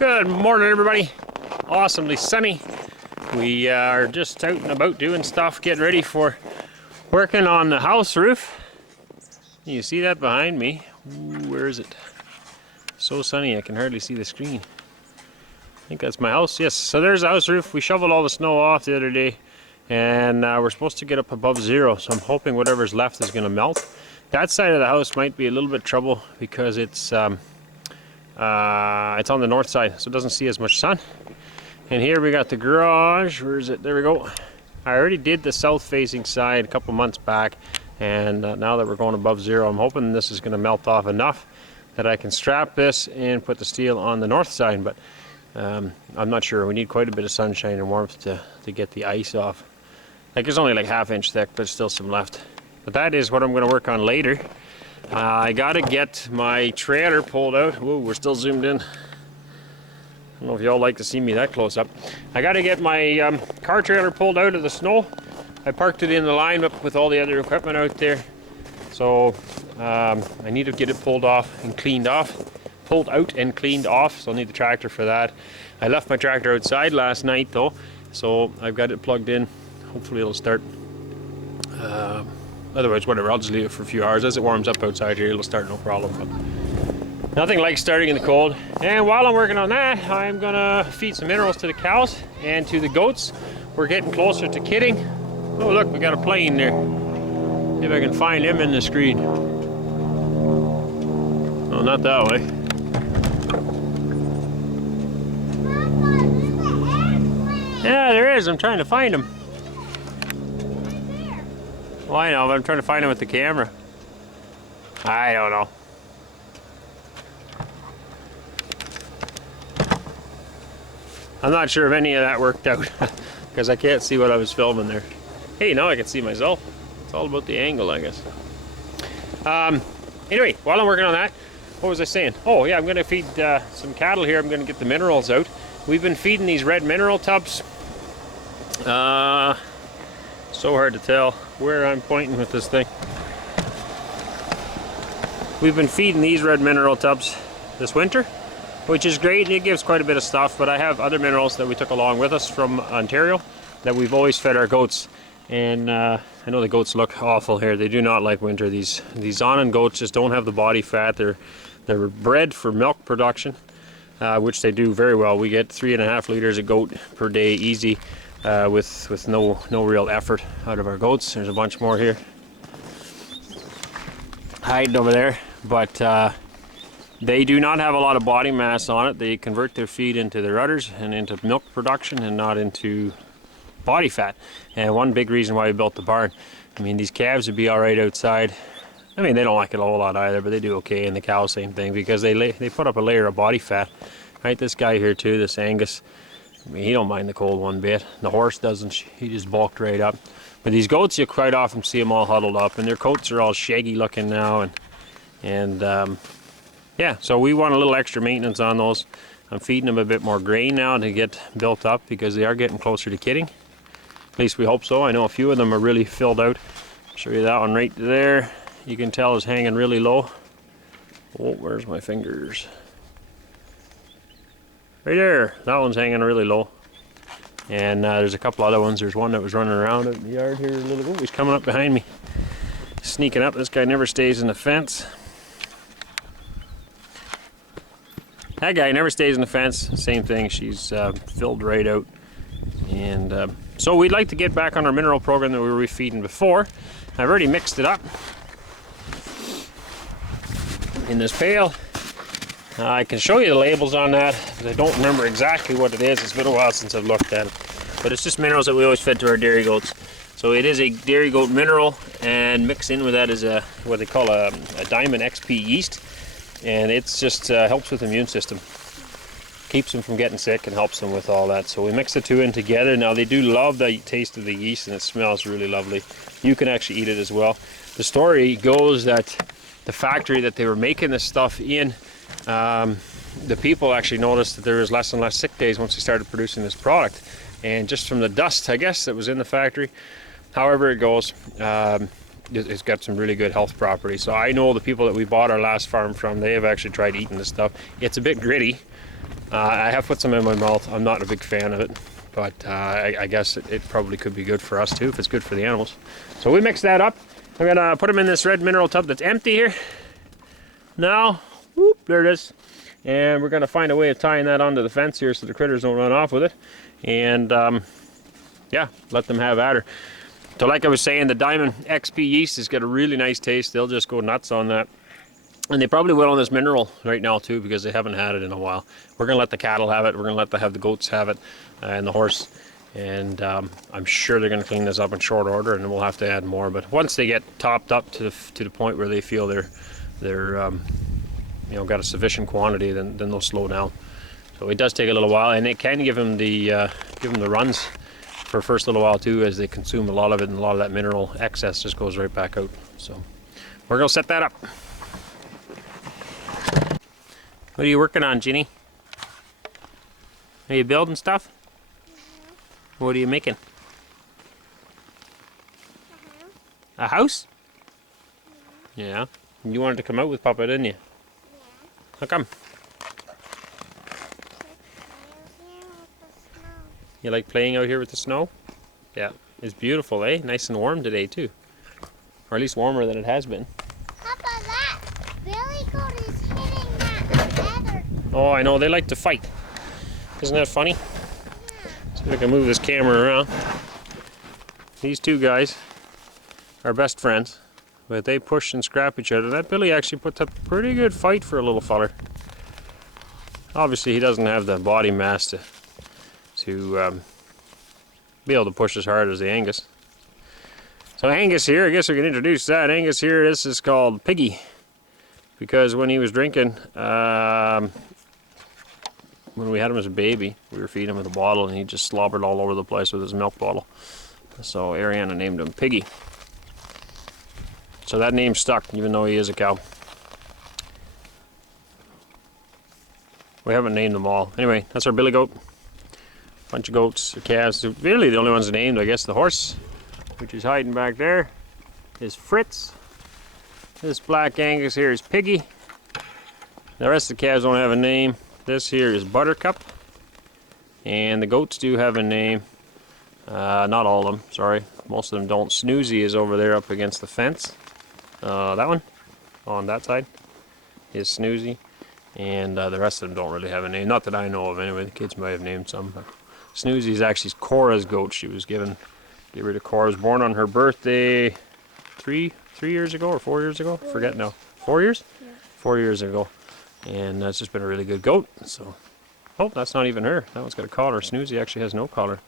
Good morning, everybody. Awesomely sunny. We are just out and about doing stuff, getting ready for working on the house roof. You see that behind me? Ooh, where is it? So sunny I can hardly see the screen. I think that's my house. Yes, so there's the house roof. We shoveled all the snow off the other day, and we're supposed to get up above zero, so I'm hoping whatever's left is going to melt. That side of the house might be a little bit trouble because it's on the north side, so it doesn't see as much sun. And here we got the garage. Where is it? There we go. I already did the south facing side a couple months back, and now that we're going above zero, I'm hoping this is going to melt off enough that I can strap this and put the steel on the north side, but I'm not sure. We need quite a bit of sunshine and warmth to get the ice off. Like, it's only like half-inch thick, but there's still some left. But that is what I'm going to work on later. I got to get my trailer pulled out. Whoa, we're still zoomed in. I don't know if y'all like to see me that close up. I got to get my car trailer pulled out of the snow. I parked it in the line up with all the other equipment out there. So I need to get it pulled off and cleaned off. Pulled out and cleaned off, so I'll need the tractor for that. I left my tractor outside last night though, so I've got it plugged in. Hopefully it'll start. Otherwise, whatever, I'll just leave it for a few hours. As it warms up outside here, it'll start no problem. But nothing like starting in the cold. And while I'm working on that, I'm gonna feed some minerals to the cows and to the goats. We're getting closer to kidding. Oh look, we got a plane there. See if I can find him in the screen. No, not that way. Yeah, there is. I'm trying to find him. Well, I know, but I'm trying to find him with the camera. I don't know. I'm not sure if any of that worked out because I can't see what I was filming there. Hey, now I can see myself. It's all about the angle, I guess. Anyway, while I'm working on that, what was I saying? Oh yeah, I'm going to feed some cattle here. I'm going to get the minerals out. We've been feeding these red mineral tubs. So hard to tell where I'm pointing with this thing. We've been feeding these red mineral tubs this winter, which is great. It gives quite a bit of stuff, but I have other minerals that we took along with us from Ontario that we've always fed our goats. And I know the goats look awful here. They do not like winter. These Annan goats just don't have the body fat. They're bred for milk production, which they do very well. We get 3.5 liters of goat per day easy. With no real effort out of our goats. There's a bunch more here hiding over there, but they do not have a lot of body mass on it. They convert their feed into their udders and into milk production and not into body fat. And one big reason why we built the barn, I mean, these calves would be all right outside. I mean, they don't like it a whole lot either, but they do okay. And the cows, same thing, because they put up a layer of body fat. Right, this guy here too, this Angus, I mean, he don't mind the cold one bit. The horse doesn't. He just bulked right up. But these goats, you quite often see them all huddled up, and their coats are all shaggy looking now. And yeah, so we want a little extra maintenance on those. I'm feeding them a bit more grain now to get built up because they are getting closer to kidding. At least we hope so. I know a few of them are really filled out. I'll show you that one right there. You can tell is hanging really low. Oh, where's my fingers? Right there, that one's hanging really low. And there's a couple other ones. There's one that was running around out in the yard here a little bit. Oh, he's coming up behind me. Sneaking up. This guy never stays in the fence. That guy never stays in the fence. Same thing, she's filled right out. And so we'd like to get back on our mineral program that we were refeeding before. I've already mixed it up in this pail. I can show you the labels on that, but I don't remember exactly what it is. It's been a while since I've looked at it. But it's just minerals that we always fed to our dairy goats. So it is a dairy goat mineral, and mixed in with that is what they call a Diamond XP yeast. And it's just helps with the immune system. Keeps them from getting sick and helps them with all that. So we mix the two in together. Now they do love the taste of the yeast, and it smells really lovely. You can actually eat it as well. The story goes that the factory that they were making this stuff in, the people actually noticed that there was less and less sick days once they started producing this product, and just from the dust, I guess, that was in the factory. However it goes, it's got some really good health properties. So I know the people that we bought our last farm from, they have actually tried eating this stuff. It's a bit gritty, I have put some in my mouth. I'm not a big fan of it, but I guess it probably could be good for us too if it's good for the animals. So we mix that up. I'm gonna put them in this red mineral tub that's empty here. Now, whoop, there it is. And we're gonna find a way of tying that onto the fence here so the critters don't run off with it. And yeah, let them have at her. So like I was saying, the Diamond XP yeast has got a really nice taste. They'll just go nuts on that. And they probably will on this mineral right now too, because they haven't had it in a while. We're gonna let the cattle have it. We're gonna let the goats have it, and the horse. And I'm sure they're gonna clean this up in short order, and we'll have to add more. But once they get topped up to the point where they feel they're you know, got a sufficient quantity, then they'll slow down. So it does take a little while, and it can give them the runs for the first little while too, as they consume a lot of it, and a lot of that mineral excess just goes right back out. So we're gonna set that up. What are you working on, Ginny? Are you building stuff? Mm-hmm. What are you making? A house? Mm-hmm. Yeah. You wanted to come out with Papa, didn't you? Yeah. How come? You like playing out here with the snow? Yeah. It's beautiful, eh? Nice and warm today, too. Or at least warmer than it has been. Papa, that billy goat is hitting that feather. Oh, I know. They like to fight. Isn't that funny? Yeah. See if I can move this camera around. These two guys are best friends, but they push and scrap each other. That Billy actually puts up a pretty good fight for a little feller. Obviously, he doesn't have the body mass to be able to push as hard as the Angus. So Angus here, I guess we can introduce that. Angus here, this is called Piggy, because when he was drinking, when we had him as a baby, we were feeding him with a bottle, and he just slobbered all over the place with his milk bottle. So Ariana named him Piggy. So that name stuck, even though he is a cow. We haven't named them all. Anyway, that's our billy goat. Bunch of goats or calves. Really the only ones named, I guess, the horse, which is hiding back there, is Fritz. This black Angus here is Piggy. The rest of the calves don't have a name. This here is Buttercup. And the goats do have a name. Not all of them, sorry. Most of them don't. Snoozy is over there up against the fence. That one, on that side, is Snoozy. And the rest of them don't really have a name. Not that I know of anyway. The kids might have named some. But Snoozy is actually Cora's goat. She was given, get rid of Cora. Was born on her birthday 3 years ago or 4 years ago? Forget now. 4 years? Yeah. 4 years ago. And that's just been a really good goat. So, oh, that's not even her. That one's got a collar. Snoozy actually has no collar.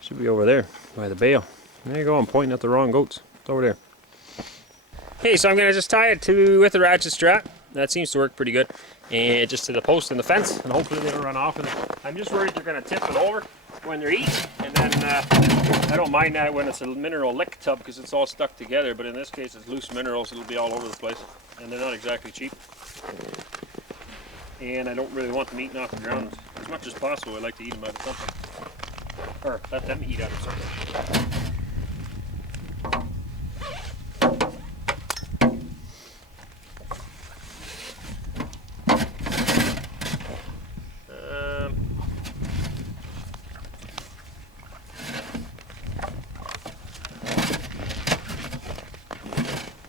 Should be over there by the bale. There you go. I'm pointing at the wrong goats. It's over there. Okay, so I'm going to just tie it with a ratchet strap. That seems to work pretty good. And just to the post in the fence, and hopefully they don't run off with it. I'm just worried they're going to tip it over when they're eating. And then I don't mind that when it's a mineral lick tub because it's all stuck together. But in this case, it's loose minerals. It'll be all over the place. And they're not exactly cheap. And I don't really want them eating off the ground as much as possible. I like to eat them out of something. Or let them eat out of something.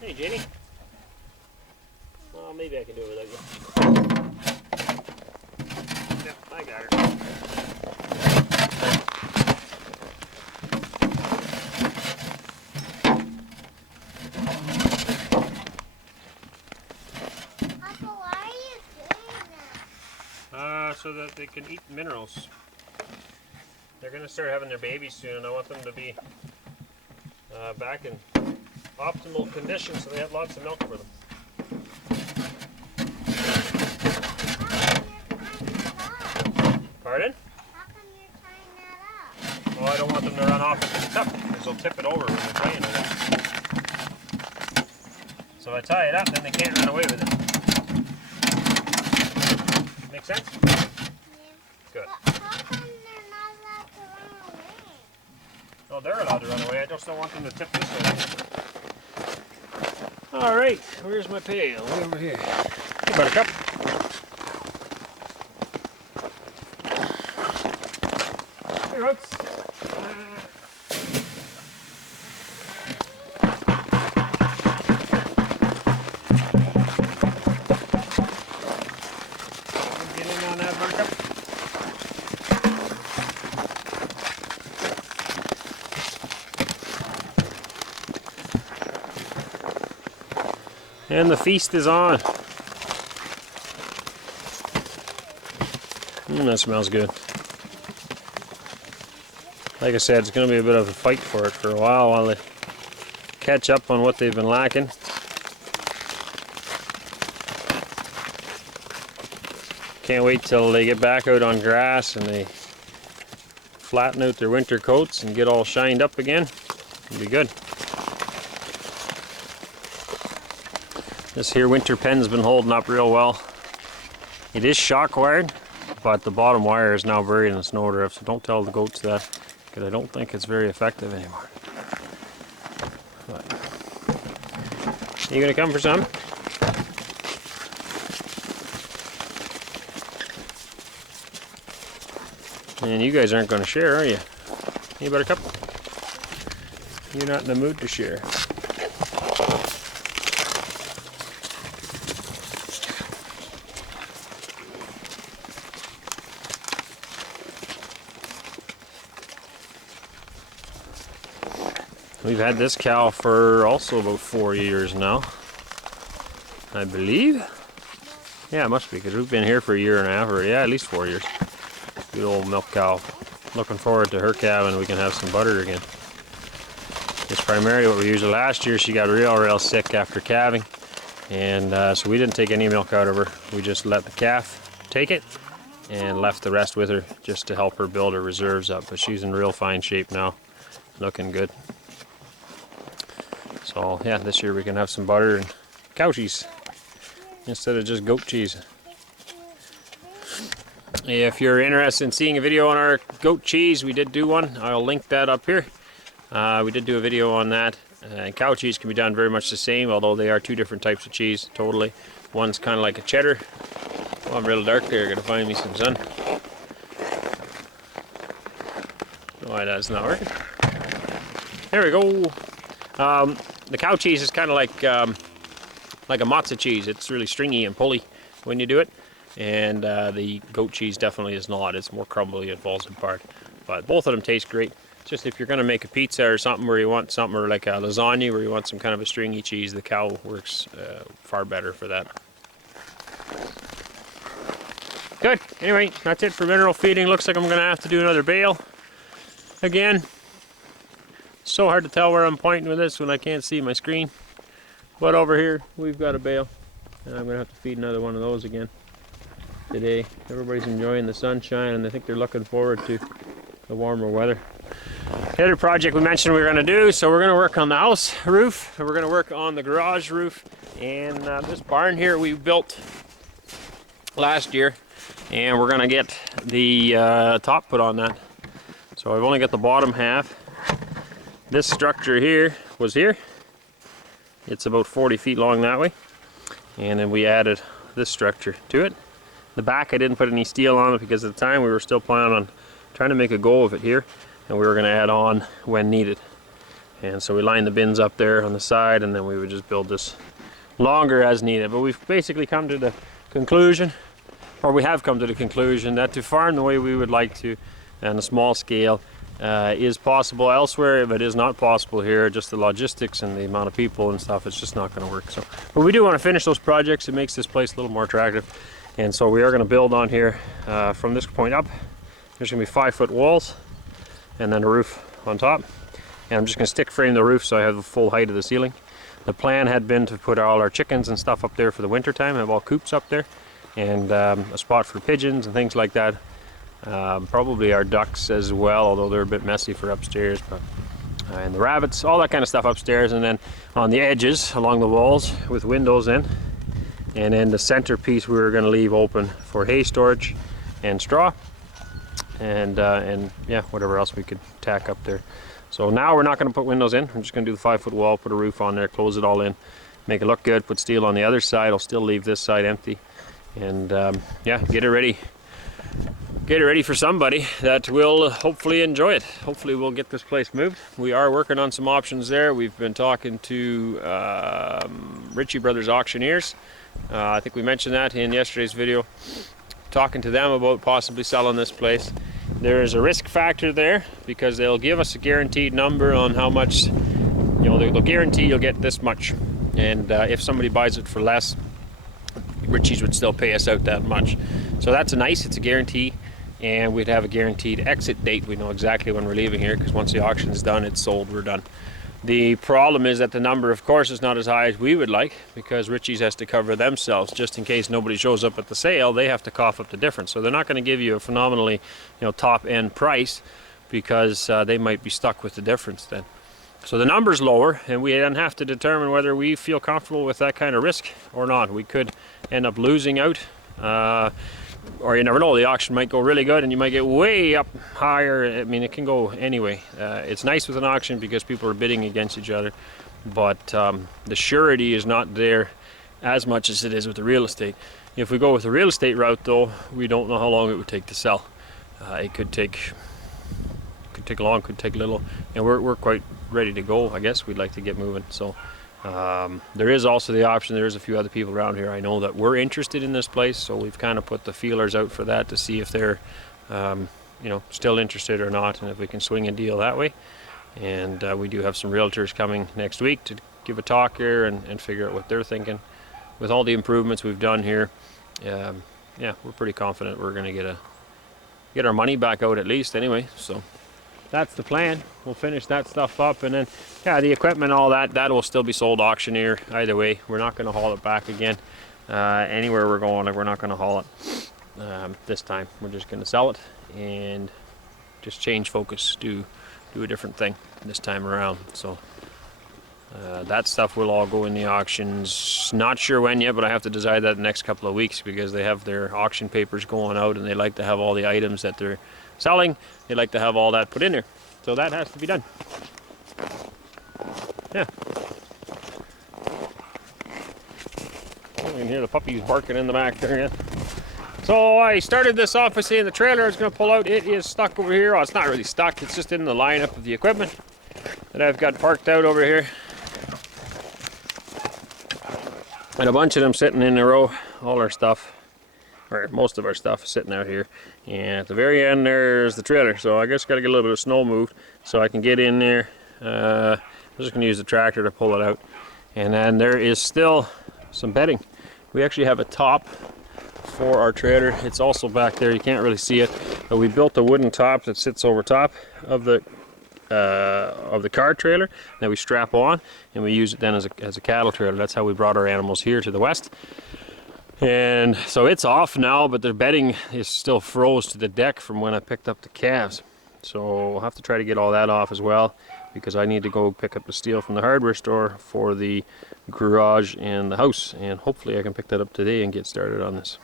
Hey, Jenny. Well, maybe I can do it without you. Yep, I got her. So that they can eat minerals. They're going to start having their babies soon, and I want them to be back in optimal condition so they have lots of milk for them. Pardon? How come you're tying that up? Well, I don't want them to run off into the tub because they'll tip it over when they're playing with it. So if I tie it up, then they can't run away with it. Make sense? Yeah. Good. But how come they're not allowed to run away? Oh, they're allowed to run away. I just don't want them to tip this way. All right, where's my pail? Way over here. Hey, Buttercup. Hey, Roots. Get in on that, Buttercup. And the feast is on. That smells good. Like I said, it's going to be a bit of a fight for it for a while they catch up on what they've been lacking. Can't wait till they get back out on grass and they flatten out their winter coats and get all shined up again. It'll be good. This here winter pen's been holding up real well. It is shock wired, but the bottom wire is now buried in the snowdrift, so don't tell the goats that, because I don't think it's very effective anymore. But, you gonna come for some? And you guys aren't gonna share, are you? Hey, Buttercup? You're not in the mood to share. We've had this cow for also about 4 years now, I believe. Yeah, it must be, because we've been here for a year and a half, or yeah, at least 4 years. Good old milk cow. Looking forward to her calving. We can have some butter again. It's primarily what we used. Last year she got real sick after calving, and so we didn't take any milk out of her. We just let the calf take it and left the rest with her just to help her build her reserves up. But she's in real fine shape now, looking good. So yeah, this year we can have some butter and cow cheese instead of just goat cheese. If you're interested in seeing a video on our goat cheese, we did do one. I'll link that up here. We did do a video on that. And cow cheese can be done very much the same, although they are two different types of cheese, totally. One's kind of like a cheddar. Oh, I'm real dark there, gotta find me some sun. Why that's not working. There we go. The cow cheese is kind of like a matzo cheese. It's really stringy and pulley when you do it. And the goat cheese definitely is not. It's more crumbly, it falls apart. But both of them taste great. Just if you're going to make a pizza or something where you want something, or like a lasagna where you want some kind of a stringy cheese, the cow works far better for that. Good. Anyway, that's it for mineral feeding. Looks like I'm going to have to do another bale again. So hard to tell where I'm pointing with this when I can't see my screen. But over here, we've got a bale. And I'm going to have to feed another one of those again today. Everybody's enjoying the sunshine, and I think they're looking forward to the warmer weather. The other project we mentioned we were going to do, so we're going to work on the house roof, and we're going to work on the garage roof. And this barn here we built last year, and we're going to get the top put on that. So I've only got the bottom half. This structure here was here. It's about 40 feet long that way. And then we added this structure to it. The back I didn't put any steel on it because at the time we were still planning on trying to make a go of it here. And we were going to add on when needed. And so we lined the bins up there on the side, and then we would just build this longer as needed. But we've basically come to the conclusion, or we have come to the conclusion, that to farm the way we would like to on a small scale is possible elsewhere, if it is not possible here, just the logistics and the amount of people and stuff, it's just not going to work. So, but we do want to finish those projects. It makes this place a little more attractive, and so we are going to build on here from this point up. There's going to be 5-foot walls and then a roof on top, and I'm just going to stick frame the roof so I have the full height of the ceiling. The plan had been to put all our chickens and stuff up there for the winter time, have all coops up there, and a spot for pigeons and things like that. Probably our ducks as well, although they're a bit messy for upstairs, but and the rabbits, all that kind of stuff upstairs. And then on the edges along the walls with windows in, and then the centerpiece we were going to leave open for hay storage and straw, and yeah, whatever else we could tack up there. So now we're not going to put windows in. I'm just going to do the 5-foot wall, put a roof on there, close it all in, make it look good, put steel on the other side. I'll still leave this side empty, and yeah, get it ready get it ready for somebody that will hopefully enjoy it. Hopefully we'll get this place moved. We are working on some options there. We've been talking to Ritchie Brothers Auctioneers. I think we mentioned that in yesterday's video. Talking to them about possibly selling this place. There is a risk factor there because they'll give us a guaranteed number on how much, they'll guarantee you'll get this much. And if somebody buys it for less, Ritchie's would still pay us out that much. So that's nice, it's a guarantee. And we'd have a guaranteed exit date. We know exactly when we're leaving here because once the auction's done, it's sold, we're done. The problem is that the number, of course, is not as high as we would like because Ritchie's has to cover themselves. Just in case nobody shows up at the sale, they have to cough up the difference. So they're not going to give you a phenomenally, top-end price because they might be stuck with the difference then. So the number's lower, and we then have to determine whether we feel comfortable with that kind of risk or not. We could end up losing out. Or you never know, the auction might go really good and you might get way up higher. I mean, it can go anyway. It's nice with an auction because people are bidding against each other, but the surety is not there as much as it is with the real estate. If we go with the real estate route though, we don't know how long it would take to sell. It could take long, could take little, and we're quite ready to go. I guess we'd like to get moving. So there is also the option, there's a few other people around here I know that were interested in this place, so we've kind of put the feelers out for that to see if they're still interested or not, and if we can swing a deal that way. And we do have some realtors coming next week to give a talk here and figure out what they're thinking. With all the improvements we've done here, yeah, we're pretty confident we're going to get our money back out at least anyway. So that's the plan. We'll finish that stuff up, and then the equipment, all that will still be sold auctioneer either way. We're not going to haul it back again. Anywhere we're going, we're not going to haul it this time. We're just going to sell it and just change focus, do a different thing this time around. So that stuff will all go in the auctions. Not sure when yet, but I have to decide that in the next couple of weeks because they have their auction papers going out and they like to have all the items that they're selling. They like to have all that put in there. So that has to be done. Yeah. You can hear the puppies barking in the back there again. So I started this off by saying the trailer is going to pull out. It is stuck over here. Oh, it's not really stuck. It's just in the lineup of the equipment that I've got parked out over here. And a bunch of them sitting in a row. All our stuff, or most of our stuff, is sitting out here. And at the very end there's the trailer. So I guess got to get a little bit of snow moved so I can get in there. I'm just going to use the tractor to pull it out. And then there is still some bedding. We actually have a top for our trailer. It's also back there. You can't really see it, but we built a wooden top that sits over top of the car trailer that we strap on, and we use it then as a cattle trailer. That's how we brought our animals here to the west. And so it's off now, but the bedding is still froze to the deck from when I picked up the calves. So we'll have to try to get all that off as well, because I need to go pick up the steel from the hardware store for the garage and the house, and hopefully I can pick that up today and get started on this.